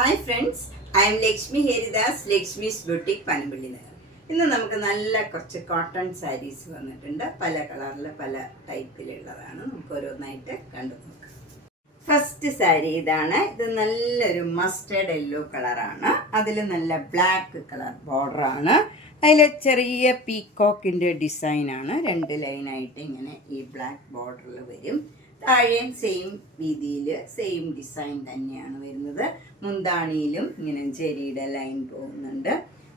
Hi friends, I am Lakshmi Haridas, Lakshmi's boutique Panampilly Nagar. ഇന്ന് നമുക്ക് നല്ല കുറച്ച് കോട്ടൺ സാരീസ് വന്നിട്ടുണ്ട്. പല കളറിൽ പല ടൈപ്പിലുള്ളതാണ്. നമുക്ക് ഓരോന്നായിട്ട് കണ്ടു നോക്കാം. ഫസ്റ്റ് സാരി ഇതാണ്. ഇത് നല്ലൊരു മസ്റ്റേർഡ് യെല്ലോ കളറാണ്. അതിൽ നല്ല ബ്ലാക്ക് കളർ ബോർഡറാണ്. അതിൽ ചെറിയ പീക്കോക്കിൻ്റെ ഡിസൈനാണ്. 2 ലൈനായിട്ട് ഇങ്ങനെ ഈ ബ്ലാക്ക് ബോർഡറിൽ വരും. താഴെയും സെയിം രീതിയിൽ സെയിം ഡിസൈൻ തന്നെയാണ് വരുന്നത്. മുന്താണിയിലും ഇങ്ങനെ ജെരിയുടെ ലൈൻ പോകുന്നുണ്ട്.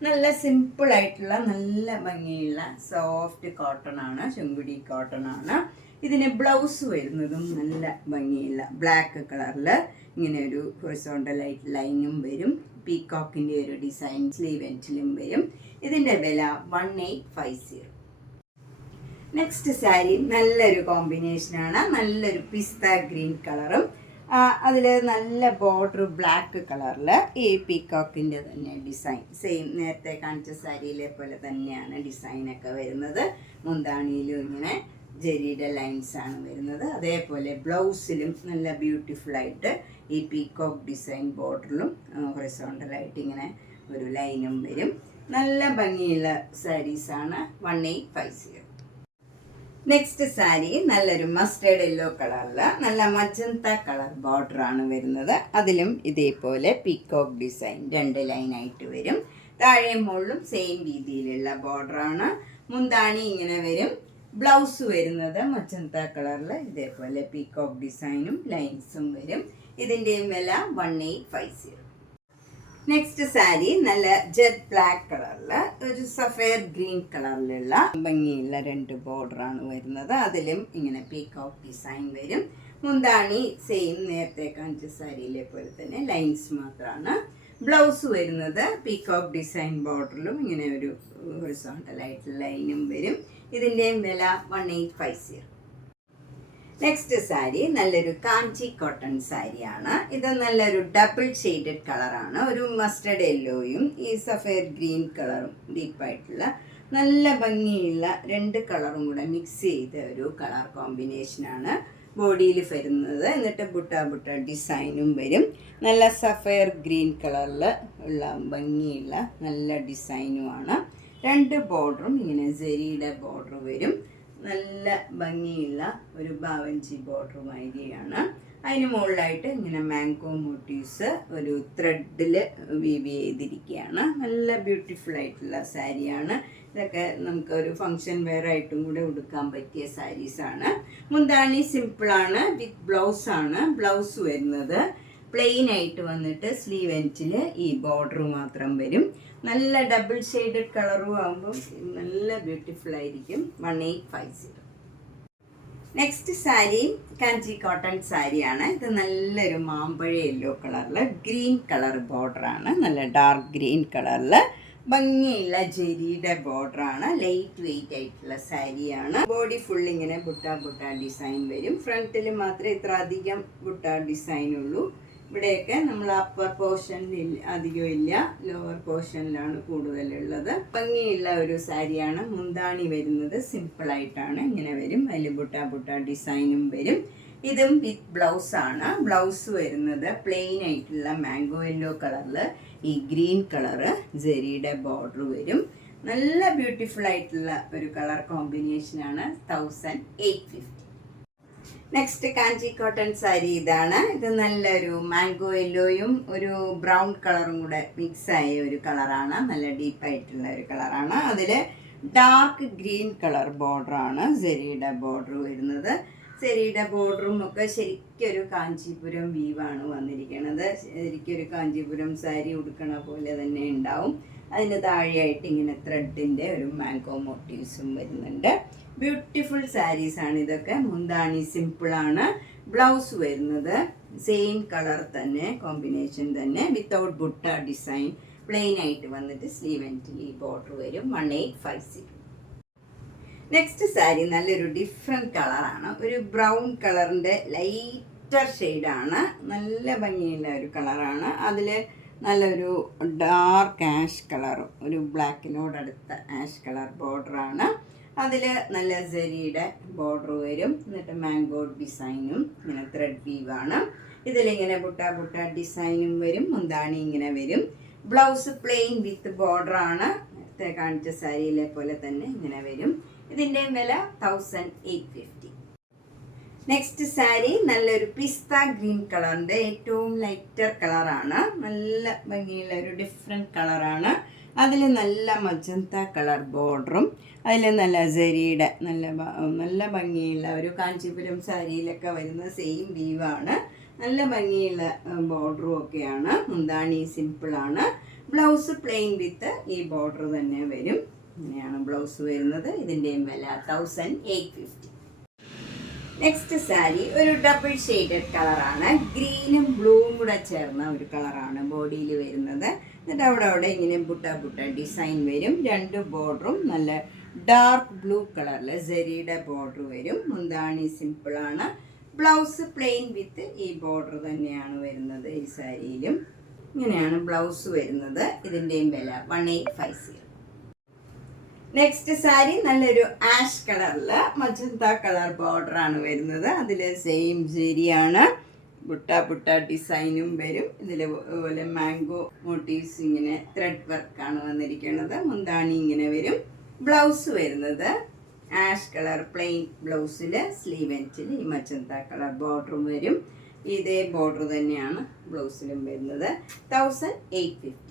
നല്ല സിമ്പിളായിട്ടുള്ള നല്ല ഭംഗിയുള്ള സോഫ്റ്റ് കോട്ടൺ ആണ്, ചെങ്കുടി കോട്ടൺ ആണ്. ഇതിന് ബ്ലൗസ് വരുന്നതും നല്ല ഭംഗിയുള്ള ബ്ലാക്ക് കളറിൽ ഇങ്ങനെ ഒരു ഹൊറിസോണ്ടലായിട്ട് ലൈനും വരും. പീക്കോക്കിൻ്റെ ഒരു ഡിസൈൻ സ്ലീവ് എൻഡിലും വരും. ഇതിൻ്റെ വില 1850. നെക്സ്റ്റ് സാരി നല്ലൊരു കോമ്പിനേഷനാണ്. നല്ലൊരു പിസ്ത ഗ്രീൻ കളറും അതിൽ നല്ല ബോർഡർ ബ്ലാക്ക് കളറിൽ ഈ പീക്കോക്കിൻ്റെ തന്നെ ഡിസൈൻ സെയിം നേരത്തെ കാണിച്ച സാരിയിലെ പോലെ തന്നെയാണ് ഡിസൈനൊക്കെ വരുന്നത്. മുന്താണിയിലും ഇങ്ങനെ ജെരിയുടെ ലൈൻസാണ് വരുന്നത്. അതേപോലെ ബ്ലൗസിലും നല്ല ബ്യൂട്ടിഫുള്ളായിട്ട് ഈ പീക്കോക്ക് ഡിസൈൻ ബോർഡറിലും ഹൊറിസോണ്ടലായിട്ട് ഇങ്ങനെ ഒരു ലൈനും വരും. നല്ല ഭംഗിയുള്ള സാരീസാണ്. 1850. നെക്സ്റ്റ് സാരി നല്ലൊരു മസ്റ്റേർഡ് യെല്ലോ കളറിൽ നല്ല മജന്ത കളർ ബോർഡറാണ് വരുന്നത്. അതിലും ഇതേപോലെ പീക്കോക്ക് ഡിസൈൻ 2 ലൈനായിട്ട് വരും. താഴെ മുകളിലും സെയിം രീതിയിലുള്ള ബോർഡറാണ്. മുന്താണി ഇങ്ങനെ വരും. ബ്ലൗസ് വരുന്നത് മജന്ത കളറിൽ ഇതേപോലെ പീക്കോക്ക് ഡിസൈനും ലൈൻസും വരും. ഇതിൻ്റെയും വില 1850. നെക്സ്റ്റ് സാരി നല്ല ജെറ്റ് ബ്ലാക്ക് കളറിൽ ഒരു സഫേർ ഗ്രീൻ കളറിലുള്ള ഭംഗിയുള്ള 2 ബോർഡറാണ് വരുന്നത്. അതിലും ഇങ്ങനെ പീക്കോക്ക് ഡിസൈൻ വരും. മുന്താണി സെയിം നേരത്തെ കാണിച്ച സാരിയിലെ പോലെ തന്നെ ലൈൻസ് മാത്രമാണ്. ബ്ലൗസ് വരുന്നത് പീക്കോക്ക് ഡിസൈൻ ബോർഡറിലും ഇങ്ങനെ ഒരു ഹൊറിസോണ്ടലായിട്ടുള്ള ലൈനും വരും. ഇതിൻ്റെയും വില 1850. നെക്സ്റ്റ് സാരി നല്ലൊരു കാഞ്ചി കോട്ടൺ സാരിയാണ്. ഇത് നല്ലൊരു ഡബിൾ ഷെയ്ഡഡ് കളറാണ്. ഒരു മസ്റ്റർഡ് യെല്ലോയും ഈ സഫേർ ഗ്രീൻ കളറും ഡീപ്പായിട്ടുള്ള നല്ല ഭംഗിയുള്ള 2 കളറും കൂടെ മിക്സ് ചെയ്ത ഒരു കളർ കോമ്പിനേഷനാണ് ബോഡിയിൽ വരുന്നത്. എന്നിട്ട് ബുട്ട ഡിസൈനും വരും. നല്ല സഫയർ ഗ്രീൻ കളറിൽ ഉള്ള ഭംഗിയുള്ള നല്ല ഡിസൈനുമാണ്. 2 ബോർഡറും ഇങ്ങനെ ജെരിയുടെ ബോർഡർ വരും. നല്ല ഭംഗിയുള്ള ഒരു ബാവഞ്ചി ബോർഡർ മാതിരിയാണ്. അതിന് മുകളിലായിട്ട് ഇങ്ങനെ മാംഗോ മോട്ടീവ്സ് ഒരു ത്രെഡിൽ വീവ് ചെയ്തിരിക്കുകയാണ്. നല്ല ബ്യൂട്ടിഫുൾ ആയിട്ടുള്ള സാരിയാണ്. ഇതൊക്കെ നമുക്ക് ഒരു ഫങ്ഷൻ വെയർ ആയിട്ടും കൂടെ ഉടുക്കാൻ പറ്റിയ സാരീസാണ്. മുന്താണി സിമ്പിളാണ് വിത്ത് ബ്ലൗസാണ്. ബ്ലൗസ് വരുന്നത് പ്ലെയിൻ ആയിട്ട് വന്നിട്ട് സ്ലീവ് എൻഡിൽ ഈ ബോർഡർ മാത്രം വരും. നല്ല ഡബിൾ ഷെയ്ഡഡ് കളറും ആകുമ്പോൾ നല്ല ബ്യൂട്ടിഫുൾ ആയിരിക്കും. 1850. നെക്സ്റ്റ് സാരി കാഞ്ചി കോട്ടൺ സാരിയാണ്. ഇത് നല്ലൊരു മാമ്പഴ യെല്ലോ കളറിൽ ഗ്രീൻ കളർ ബോർഡറാണ്. നല്ല ഡാർക്ക് ഗ്രീൻ കളറിൽ ഭംഗിയുള്ള ജെരിയുടെ ബോർഡറാണ്. ലൈറ്റ് വെയിറ്റ് ആയിട്ടുള്ള സാരിയാണ്. ബോഡി ഫുൾ ഇങ്ങനെ ബുട്ട ഡിസൈൻ വരും. ഫ്രണ്ടിൽ മാത്രമേ ഇത്ര അധികം ബുട്ട ഡിസൈൻ ഉള്ളൂ. ഇവിടെയൊക്കെ നമ്മൾ അപ്പർ പോർഷനിൽ അധികം ഇല്ല, ലോവർ പോർഷനിലാണ് കൂടുതലുള്ളത്. ഭംഗിയുള്ള ഒരു സാരിയാണ്. മുന്താണി വരുന്നത് സിമ്പിളായിട്ടാണ് ഇങ്ങനെ വരും. അതിൽ ബുട്ട ഡിസൈനും വരും. ഇതും വിത്ത് ബ്ലൗസാണ്. ബ്ലൗസ് വരുന്നത് പ്ലെയിൻ ആയിട്ടുള്ള മാംഗോ യെല്ലോ കളറിൽ ഈ ഗ്രീൻ കളറ് ജെരിയുടെ ബോർഡർ വരും. നല്ല ബ്യൂട്ടിഫുൾ ആയിട്ടുള്ള ഒരു കളർ കോമ്പിനേഷനാണ്. 1850. നെക്സ്റ്റ് കാഞ്ചി കോട്ടൺ സാരി ഇതാണ്. ഇത് നല്ലൊരു മാംഗോ യെല്ലോയും ഒരു ബ്രൗൺ കളറും കൂടെ മിക്സായ ഒരു കളറാണ്. നല്ല ഡീപ്പായിട്ടുള്ള ഒരു കളറാണ്. അതിൽ ഡാർക്ക് ഗ്രീൻ കളർ ബോർഡറാണ് ജെരിയുടെ ബോർഡർ വരുന്നത്. ജെരിയുടെ ബോർഡറും ഒക്കെ ശരിക്കൊരു കാഞ്ചീപുരം വീവാണ് വന്നിരിക്കുന്നത്. ശരിക്കൊരു കാഞ്ചീപുരം സാരി ഉടുക്കണ പോലെ തന്നെ ഉണ്ടാവും. അതിന് താഴെയായിട്ട് ഇങ്ങനെ ത്രെഡിൻ്റെ ഒരു മാംഗോ മോട്ടീവ്സും വരുന്നുണ്ട്. ബ്യൂട്ടിഫുൾ സാരീസാണ് ഇതൊക്കെ. മുന്താണി സിമ്പിളാണ്. ബ്ലൗസ് വരുന്നത് സെയിം കളർ തന്നെ, കോമ്പിനേഷൻ തന്നെ, വിത്തൗട്ട് ബുട്ട ഡിസൈൻ പ്ലെയിൻ ആയിട്ട് വന്നിട്ട് സ്ലീവ് എൻഡിൽ ഈ ബോർഡർ വരും. 1850. നെക്സ്റ്റ് സാരി നല്ലൊരു ഡിഫറെൻറ്റ് കളറാണ്. ഒരു ബ്രൗൺ കളറിൻ്റെ ലൈറ്റർ ഷെയ്ഡാണ്. നല്ല ഭംഗിയുള്ള ഒരു കളറാണ്. അതിൽ നല്ലൊരു ഡാർക്ക് ആഷ് കളറും ഒരു ബ്ലാക്കിനോടടുത്ത ആഷ് കളർ ബോർഡറാണ്. അതിൽ നല്ല ജെരിയുടെ ബോർഡർ വരും. എന്നിട്ട് മാംഗോ ഡിസൈനും ഇങ്ങനെ ത്രെഡ് വീവാണ്. ഇതിലിങ്ങനെ ബുട്ട ഡിസൈനും വരും. മുന്താണി ഇങ്ങനെ വരും. ബ്ലൗസ് പ്ലെയിൻ വിത്ത് ബോർഡർ ആണ്. നേരത്തെ കാണിച്ച സാരിയിലെ പോലെ തന്നെ ഇങ്ങനെ വരും. ഇതിൻ്റെ വില 1850. നെക്സ്റ്റ് സാരി നല്ലൊരു പിസ്ത ഗ്രീൻ കളറിൻ്റെ ഏറ്റവും ലൈറ്റർ കളറാണ്. നല്ല ഭംഗിയുള്ള ഒരു ഡിഫറെൻറ്റ് കളറാണ്. അതിൽ നല്ല മജന്ത കളർ ബോർഡറും അതിൽ നല്ല ജരിയുടെ നല്ല ഭംഗിയുള്ള ഒരു കാഞ്ചീപുരം സാരിയിലൊക്കെ വരുന്ന സെയിം വീവാണ്. നല്ല ഭംഗിയുള്ള ബോർഡറും ഒക്കെയാണ്. മുന്താണി സിമ്പിളാണ്. ബ്ലൗസ് പ്ലെയിൻ വിത്ത് ഈ ബോർഡർ തന്നെ വരും. ഇങ്ങനെയാണ് ബ്ലൗസ് വരുന്നത്. ഇതിൻ്റെയും വില 1850. നെക്സ്റ്റ് സാരി ഒരു ഡബിൾ ഷെയ്ഡഡ് കളറാണ്. ഗ്രീനും ബ്ലൂവും കൂടെ ചേർന്ന ഒരു കളറാണ് ബോഡിയിൽ വരുന്നത്. എന്നിട്ട് അവിടെ ഇങ്ങനെ ബുട്ട ഡിസൈൻ വരും. രണ്ട് ബോർഡറും നല്ല ഡാർക്ക് ബ്ലൂ കളറിൽ ജരിയുടെ ബോർഡർ വരും. മുന്താണി സിമ്പിളാണ്. ബ്ലൗസ് പ്ലെയിൻ വിത്ത് ഈ ബോർഡർ തന്നെയാണ് വരുന്നത് ഈ സാരിയിലും. ഇങ്ങനെയാണ് ബ്ലൗസ് വരുന്നത്. ഇതിൻ്റെയും വില 1850. നെക്സ്റ്റ് സാരി നല്ലൊരു ആഷ് കളറിൽ മജന്ത കളർ ബോർഡറാണ് വരുന്നത്. അതിൽ സെയിം ജരിയാണ്. ബുട്ട ഡിസൈനും വരും. ഇതിൽ പോലെ മാംഗോ മോട്ടീവ്സ് ഇങ്ങനെ ത്രെഡ് വർക്കാണ് വന്നിരിക്കുന്നത്. മുന്താണി ഇങ്ങനെ വരും. ബ്ലൗസ് വരുന്നത് ആഷ് കളർ പ്ലെയിൻ ബ്ലൗസിൽ സ്ലീവ് എൻഡിൽ ഈ മജന്ത കളർ ബോർഡറും വരും. ഇതേ ബോർഡർ തന്നെയാണ് ബ്ലൗസിലും വരുന്നത്. 1850.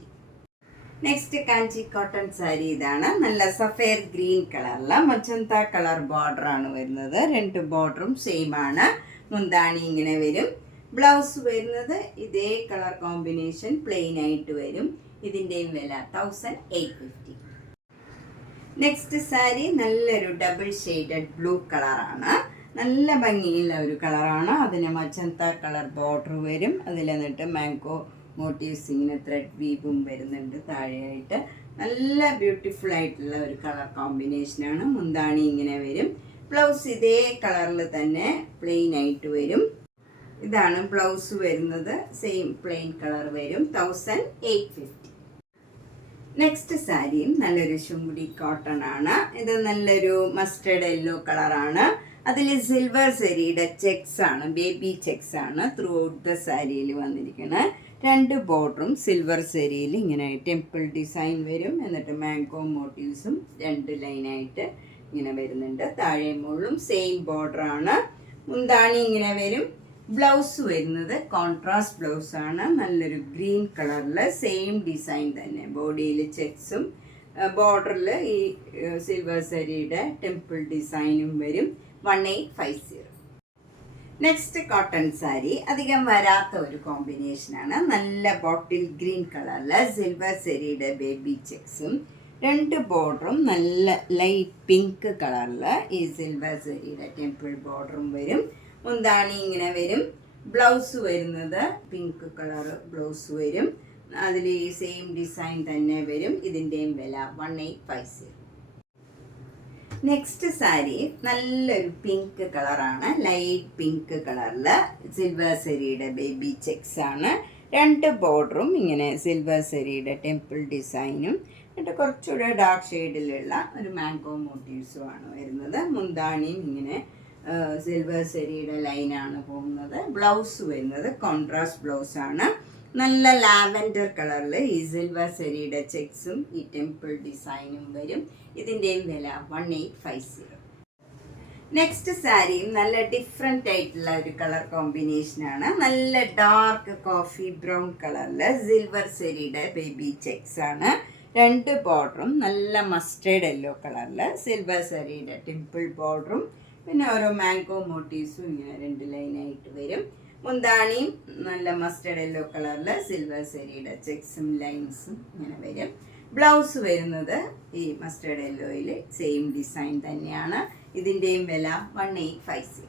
നെക്സ്റ്റ് കാഞ്ചി കോട്ടൺ സാരി ഇതാണ്. നല്ല സഫേർ ഗ്രീൻ കളറിൽ മജന്ത കളർ ബോർഡറാണ് വരുന്നത്. രണ്ട് ബോർഡറും സെയിം ആണ്. മുന്താണി ഇങ്ങനെ വരും. ബ്ലൗസ് വരുന്നത് ഇതേ കളർ കോമ്പിനേഷൻ പ്ലെയിൻ ആയിട്ട് വരും. ഇതിൻ്റെയും വില 1850. നെക്സ്റ്റ് സാരി നല്ലൊരു ഡബിൾ ഷെയ്ഡഡ് ബ്ലൂ കളറാണ്. നല്ല ഭംഗിയുള്ള ഒരു കളറാണ്. അതിന് മജന്ത കളർ ബോർഡർ വരും. അതിൽ എന്നിട്ട് മാംഗോ മോട്ടീവ്സ് ഇങ്ങനെ ത്രെഡ് വീവും വരുന്നുണ്ട് താഴെയായിട്ട്. നല്ല ബ്യൂട്ടിഫുൾ ആയിട്ടുള്ള ഒരു കളർ കോമ്പിനേഷനാണ്. മുന്താണി ഇങ്ങനെ വരും. ബ്ലൗസ് ഇതേ കളറിൽ തന്നെ പ്ലെയിൻ ആയിട്ട് വരും. ഇതാണ് ബ്ലൗസ് വരുന്നത്. സെയിം പ്ലെയിൻ കളർ വരും. 1850. നെക്സ്റ്റ് സാരിയും നല്ലൊരു ശുങ്കുടി കോട്ടൺ ആണ്. ഇത് നല്ലൊരു മസ്റ്റേർഡ് യെല്ലോ കളറാണ്. അതിൽ സിൽവർ സാരിയുടെ ചെക്സ് ആണ്, ബേബി ചെക്സ് ആണ് ത്രൂ ഔട്ട് ദ സാരിയിൽ വന്നിരിക്കുന്നത്. രണ്ട് ബോർഡറും സിൽവർ സാരിയിൽ ഇങ്ങനെ ടെമ്പിൾ ഡിസൈൻ വരും. എന്നിട്ട് മാംഗോ മോട്ടീവ്സും രണ്ട് ലൈനായിട്ട് ഇങ്ങനെ വരുന്നുണ്ട്. താഴെ മുകളിലും സെയിം ബോർഡറാണ്. മുന്താണി ഇങ്ങനെ വരും. ബ്ലൗസ് വരുന്നത് കോൺട്രാസ്റ്റ് ബ്ലൗസ് ആണ്. നല്ലൊരു ഗ്രീൻ കളറിൽ സെയിം ഡിസൈൻ തന്നെ. ബോഡിയിൽ ചെക്സും ബോർഡറിൽ ഈ സിൽവർ സാരിയുടെ ടെമ്പിൾ ഡിസൈനും വരും. 1850. നെക്സ്റ്റ് കോട്ടൺ സാരി അധികം വരാത്ത ഒരു കോമ്പിനേഷനാണ്. നല്ല ബോട്ടിൽ ഗ്രീൻ കളറിൽ സിൽവർ സാരിയുടെ ബേബി ചെക്സും രണ്ട് ബോർഡറും നല്ല ലൈറ്റ് പിങ്ക് കളറിൽ ഈ സിൽവർ സാരിയുടെ ടെമ്പിൾ ബോർഡറും വരും. മുന്താണി ഇങ്ങനെ വരും. ബ്ലൗസ് വരുന്നത് പിങ്ക് കളർ ബ്ലൗസ് വരും. അതിൽ ഈ സെയിം ഡിസൈൻ തന്നെ വരും. ഇതിൻ്റെയും വില 1850. നെക്സ്റ്റ് സാരി നല്ലൊരു പിങ്ക് കളറാണ്. ലൈറ്റ് പിങ്ക് കളറിൽ സിൽവർ സാരിയുടെ ബേബി ചെക്സ് ആണ്. രണ്ട് ബോർഡറും ഇങ്ങനെ സിൽവർ സാരിയുടെ ടെമ്പിൾ ഡിസൈനും എന്നിട്ട് കുറച്ചുകൂടെ ഡാർക്ക് ഷെയ്ഡിലുള്ള ഒരു മാംഗോ മോട്ടീവ്സും ആണ് വരുന്നത്. മുന്താണിയും ഇങ്ങനെ സിൽവർ സാരിയുടെ ലൈനാണ് പോകുന്നത്. ബ്ലൗസ് വരുന്നത് കോൺട്രാസ്റ്റ് ബ്ലൗസാണ്. നല്ല ലാവൻഡർ കളറിൽ ഈ സിൽവർ സാരിയുടെ ചെക്സും ഈ ടെമ്പിൾ ഡിസൈനും വരും. ഇതിൻ്റെയും വില 1850. നെക്സ്റ്റ് സാരിയും നല്ല ഡിഫറെൻ്റ് ആയിട്ടുള്ള ഒരു കളർ കോമ്പിനേഷനാണ്. നല്ല ഡാർക്ക് കോഫി ബ്രൗൺ കളറിൽ സിൽവർ സാരിയുടെ ബേബി ചെക്സ് ആണ്. രണ്ട് ബോർഡറും നല്ല മസ്റ്റേർഡ് യെല്ലോ കളറിൽ സിൽവർ സാരിയുടെ ടെമ്പിൾ ബോർഡറും പിന്നെ ഓരോ മാംഗോ മോട്ടീവ്സും ഇങ്ങനെ രണ്ട് ലൈനായിട്ട് വരും. മുന്താണിയും നല്ല മസ്റ്റേർഡ് യെല്ലോ കളറിൽ സിൽവർ സാരിയുടെ ചെക്സും ലൈൻസും ഇങ്ങനെ വരും. ബ്ലൗസ് വരുന്നത് ഈ മസ്റ്റേർഡ് യെല്ലോയിൽ സെയിം ഡിസൈൻ തന്നെയാണ്. ഇതിൻ്റെയും വില 1850.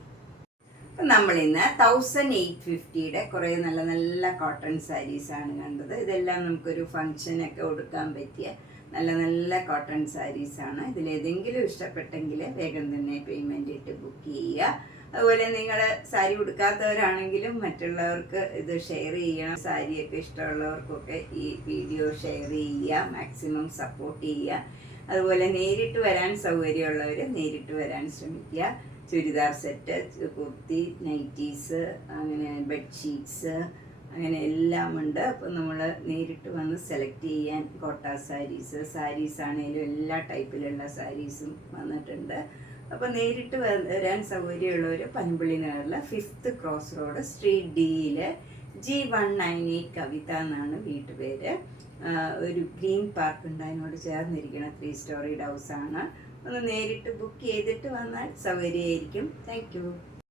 അപ്പം നമ്മളിന്ന് 1850യുടെ കുറേ നല്ല നല്ല കോട്ടൺ സാരീസാണ് കണ്ടത്. ഇതെല്ലാം നമുക്കൊരു ഫങ്ഷനൊക്കെ കൊടുക്കാൻ പറ്റിയ നല്ല നല്ല കോട്ടൺ സാരീസാണ്. ഇതിലേതെങ്കിലും ഇഷ്ടപ്പെട്ടെങ്കിൽ വേഗം തന്നെ പേയ്മെൻ്റ് ഇട്ട് ബുക്ക് ചെയ്യുക. അതുപോലെ നിങ്ങൾ സാരി ഉടുക്കാത്തവരാണെങ്കിലും മറ്റുള്ളവർക്ക് ഇത് ഷെയർ ചെയ്യണം. സാരിയൊക്കെ ഇഷ്ടമുള്ളവർക്കൊക്കെ ഈ വീഡിയോ ഷെയർ ചെയ്യുക, മാക്സിമം സപ്പോർട്ട് ചെയ്യുക. അതുപോലെ നേരിട്ട് വരാൻ സൗകര്യമുള്ളവർ നേരിട്ട് വരാൻ ശ്രമിക്കുക. ചുരിദാർ സെറ്റ്, കുർത്തി, നൈറ്റീസ്, അങ്ങനെ ബെഡ്ഷീറ്റ്സ്, അങ്ങനെ എല്ലാം ഉണ്ട്. അപ്പോൾ നമ്മൾ നേരിട്ട് വന്ന് സെലക്ട് ചെയ്യാൻ കോട്ട സാരീസ് ആണെങ്കിലും എല്ലാ ടൈപ്പിലുള്ള സാരീസും വന്നിട്ടുണ്ട്. അപ്പോൾ നേരിട്ട് വരാൻ സൗകര്യമുള്ളവർ പനമ്പള്ളി നഗറിലെ 5th ക്രോസ് റോഡ് സ്ട്രീറ്റ് ഡിയിൽ G198 കവിത എന്നാണ് വീട്ടുപേര്. ഒരു ഗ്രീൻ പാർക്ക് ഉണ്ട്, അതിനോട് ചേർന്നിരിക്കുന്ന 3 സ്റ്റോറീഡ് ഹൗസാണ്. ഒന്ന് നേരിട്ട് ബുക്ക് ചെയ്തിട്ട് വന്നാൽ സൗകര്യമായിരിക്കും. Thank you.